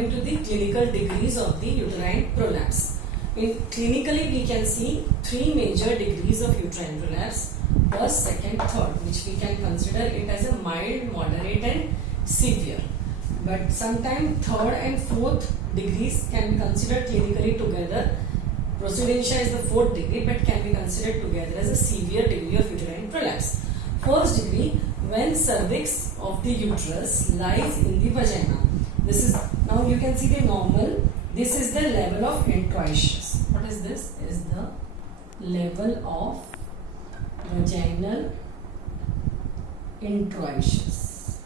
coming to the clinical degrees of the uterine prolapse. Clinically, we can see three major degrees of uterine prolapse: first, second, third, which we can consider it as a mild, moderate, and severe. But sometimes third and fourth degrees can be considered clinically together. Procedentia is the fourth degree, but can be considered together as a severe degree of uterine prolapse. First degree, when cervix of the uterus lies in the vagina. This is, now you can see the normal. This is the level of introitious. What is this? Is the level of vaginal introitious.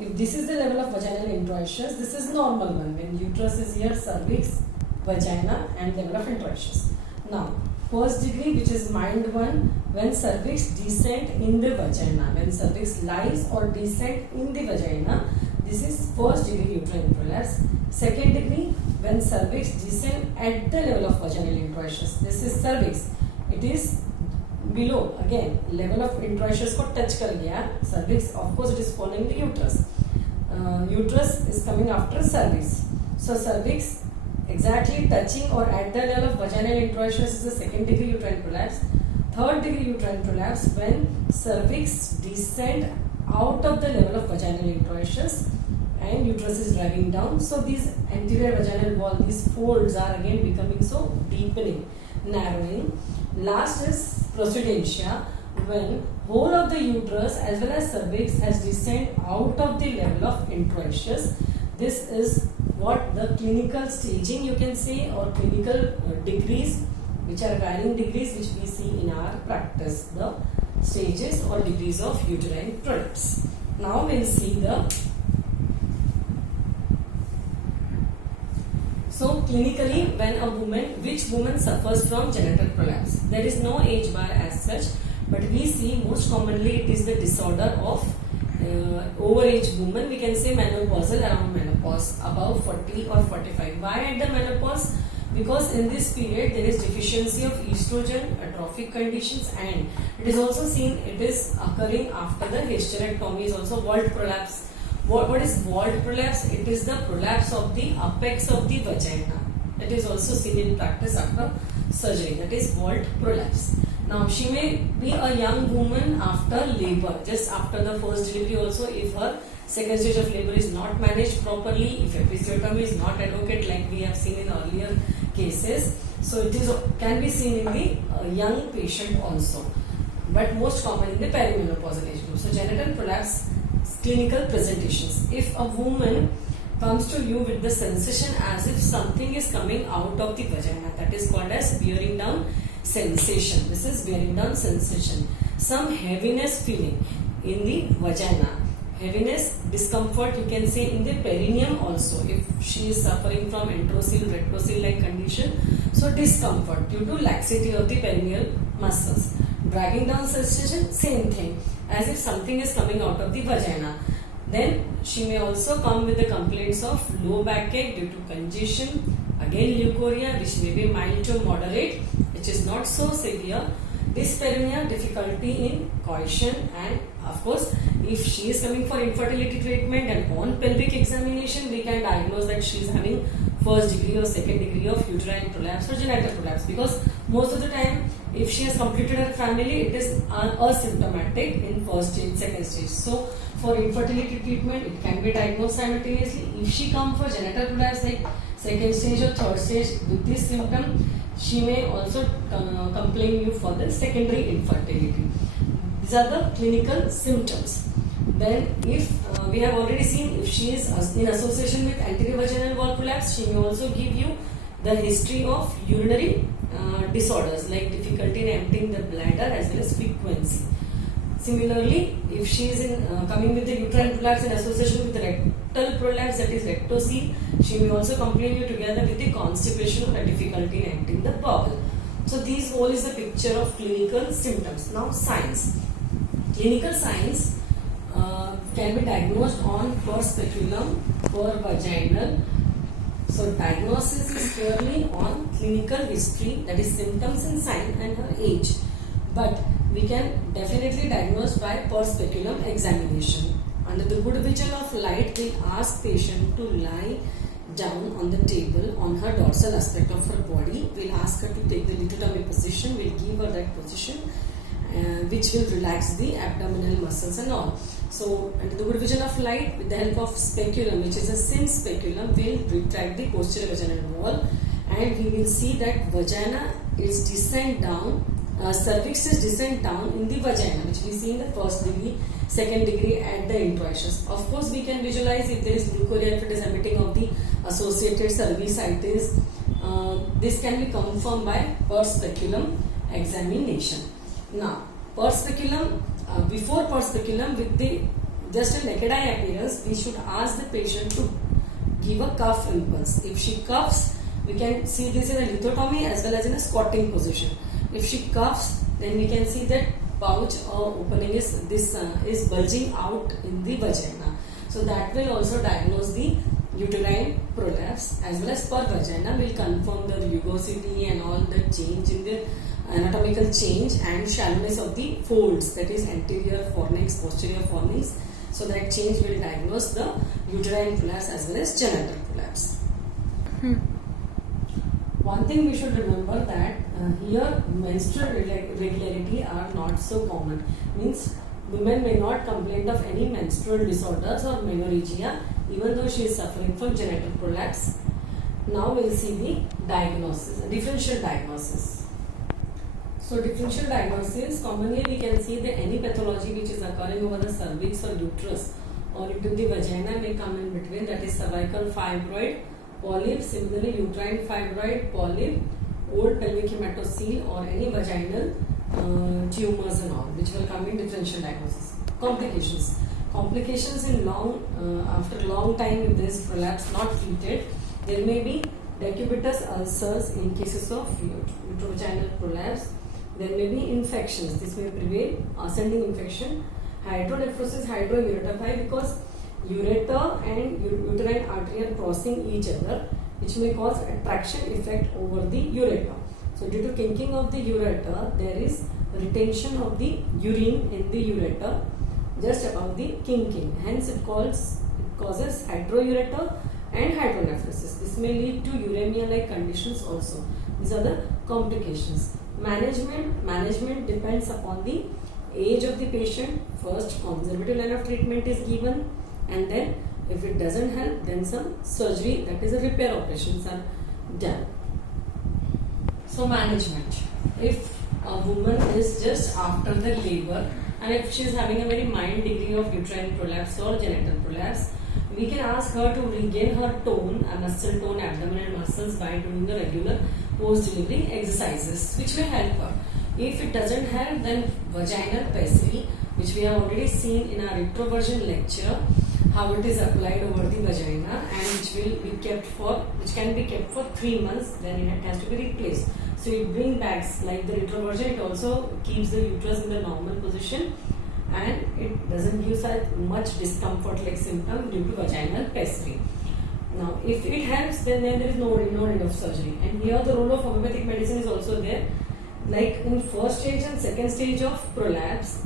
If this is the level of vaginal introitious, this is normal one. When uterus is here, cervix, vagina, and level of introitious. Now, first degree, which is mild one, when cervix descend in the vagina. When cervix lies or descend in the vagina, this is first degree uterine prolapse. Second degree, when cervix descend at the level of vaginal introitious. This is cervix. It is below, again, level of introitious को touch कर गया. Cervix, of course, it is following the uterus. Uterus is coming after cervix. So cervix exactly touching or at the level of vaginal introitious is the second degree uterine prolapse. Third degree uterine prolapse, when cervix descend out of the level of vaginal introitious and uterus is dragging down. So these anterior vaginal wall, these folds are again becoming so deepening, narrowing. Last is procedentia, when whole of the uterus as well as cervix has descended out of the level of introitious. This is what the clinical staging you can say, or clinical degrees, which are varying degrees which we see in our practice, the stages or degrees of uterine prolapse. Now we'll see the, so clinically, when a woman, which woman suffers from genital prolapse? There is no age bar as such, but we see most commonly it is the disorder of overage woman. We can say menopausal, around menopause, above 40 or 45. Why at the menopause? Because in this period there is deficiency of estrogen, atrophic conditions, and it is also seen it is occurring after the hysterectomy. Is also vault prolapse. What is vault prolapse? It is the prolapse of the apex of the vagina. It is also seen in practice after surgery. That is vault prolapse. Now she may be a young woman after labor, just after the first delivery also, if her second stage of labor is not managed properly, if episiotomy is not adequate like we have seen in earlier cases. So it is can be seen in the young patient also, but most common in the perimenopausal age group. So genital prolapse clinical presentations. If a woman comes to you with the sensation as if something is coming out of the vagina, that is called as bearing down sensation. This is bearing down sensation. Some heaviness feeling in the vagina. Heaviness, discomfort you can say in the perineum also, if she is suffering from enterocele, rectocele like condition. So discomfort due to laxity of the perineal muscles. Dragging down sensation, same thing, as if something is coming out of the vagina. Then she may also come with the complaints of low backache due to congestion, again leukorrhea, which may be mild to moderate, which is not so severe, dyspareunia, difficulty in coition, and of course if she is coming for infertility treatment and on pelvic examination, we can diagnose that she is having first degree or second degree of uterine prolapse or genital prolapse, because most of the time if she has completed her family, it is asymptomatic in first stage, second stage. So for infertility treatment, it can be diagnosed simultaneously. If she comes for genital prolapse like second stage or third stage with this symptom, she may also complain you for the secondary infertility. These are the clinical symptoms. Then if we have already seen, if she is in association with anterior vaginal wall prolapse, she may also give you the history of urinary disorders like difficulty in emptying the bladder as well as frequency. Similarly, if she is coming with the uterine prolapse in association with rectal prolapse, that is rectocele, she may also complain you together with the constipation or difficulty in emptying the bowel. So these all is the picture of clinical symptoms. Now signs. Clinical signs can be diagnosed on per speculum, per vaginal. So diagnosis is purely on clinical history, that is symptoms and sign and her age. But we can definitely diagnose by per speculum examination. Under the good vision of light, we ask patient to lie down on the table on her dorsal aspect of her body. We'll ask her to take the lithotomy position. We'll give her that position, which will relax the abdominal muscles and all. So, under the good vision of light, with the help of speculum, which is a thin speculum, we'll retract the posterior vaginal wall, and we will see that vagina is descent down, cervix is descent down in the vagina, which we see in the first degree, second degree at the introitus. Of course, we can visualize if there is leukorrhea, if it is emitting of the associated cervicitis. This can be confirmed by per speculum examination. Now, per speculum, before per speculum, with the just a naked eye appearance, we should ask the patient to give a cuff impulse. If she cuffs, we can see this in a lithotomy as well as in a squatting position. If she cuffs, then we can see that pouch or opening is bulging out in the vagina. So that will also diagnose the uterine prolapse, as well as per vagina will confirm the rugosity and all the change in the anatomical change and shallowness of the folds, that is anterior fornix, posterior fornix. So that change will diagnose the uterine prolapse as well as genital prolapse. One thing we should remember that here menstrual irregularity are not so common. Means women may not complain of any menstrual disorders or menorrhagia even though she is suffering from genital prolapse. Now we will see the diagnosis, differential diagnosis. So differential diagnosis, commonly we can see that any pathology which is occurring over the cervix or uterus or into the vagina may come in between, that is cervical fibroid, polyp, similarly uterine fibroid, polyp, old pelvic hematocele or any vaginal tumors and all, which will come in differential diagnosis. Complications. Complications in after long time if there is prolapse not treated, there may be decubitus ulcers in cases of uterovaginal prolapse. There may be infections. This may prevail, ascending infection, hydronephrosis, hydrouretaphy, because ureter and uterine artery are crossing each other, which may cause attraction effect over the ureter. So due to kinking of the ureter, there is retention of the urine in the ureter just above the kinking. Hence it causes hydroureter and hydronephrosis. This may lead to uremia-like conditions also. These are the complications. Management depends upon the age of the patient. First, conservative line of treatment is given, and then if it doesn't help, then some surgery, that is a repair operations, are done. So management. If a woman is just after the labor and if she is having a very mild degree of uterine prolapse or genital prolapse, we can ask her to regain her tone, a muscle tone, abdominal muscles, by doing the regular post-delivery exercises, which may help her. If it doesn't help, then vaginal pessary, which we have already seen in our retroversion lecture, how it is applied over the vagina, and which can be kept for 3 months, then it has to be replaced. So it brings back, like the retroversion, it also keeps the uterus in the normal position, and it doesn't give such much discomfort like symptom due to vaginal pessary. Now, if it helps, then there is no need of surgery. And here the role of homeopathic medicine is also there. Like in first stage and second stage of prolapse,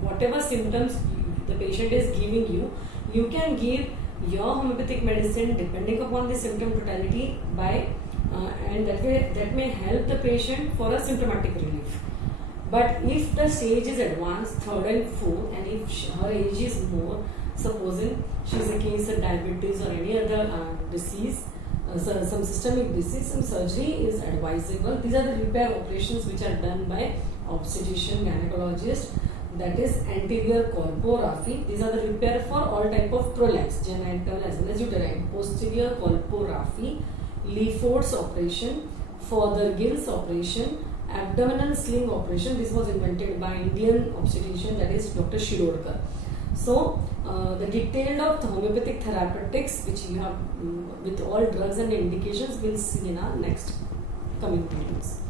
whatever symptoms the patient is giving you, you can give your homeopathic medicine depending upon the symptom totality and that may help the patient for a symptomatic relief. But if the stage is advanced, third and fourth, and if her age is more, supposing she is a case of diabetes or any other disease, some systemic disease, some surgery is advisable. These are the repair operations which are done by obstetrician, gynecologist, that is anterior colporrhaphy. These are the repair for all type of prolapse, genital as well as uterine. Posterior colporrhaphy, Lefort's operation, Fothergill's operation, abdominal sling operation. This was invented by Indian obstetrician, that is Dr. Shirokar. So the detail of the homeopathic therapeutics, which you have with all drugs and indications, we'll see in our next coming videos.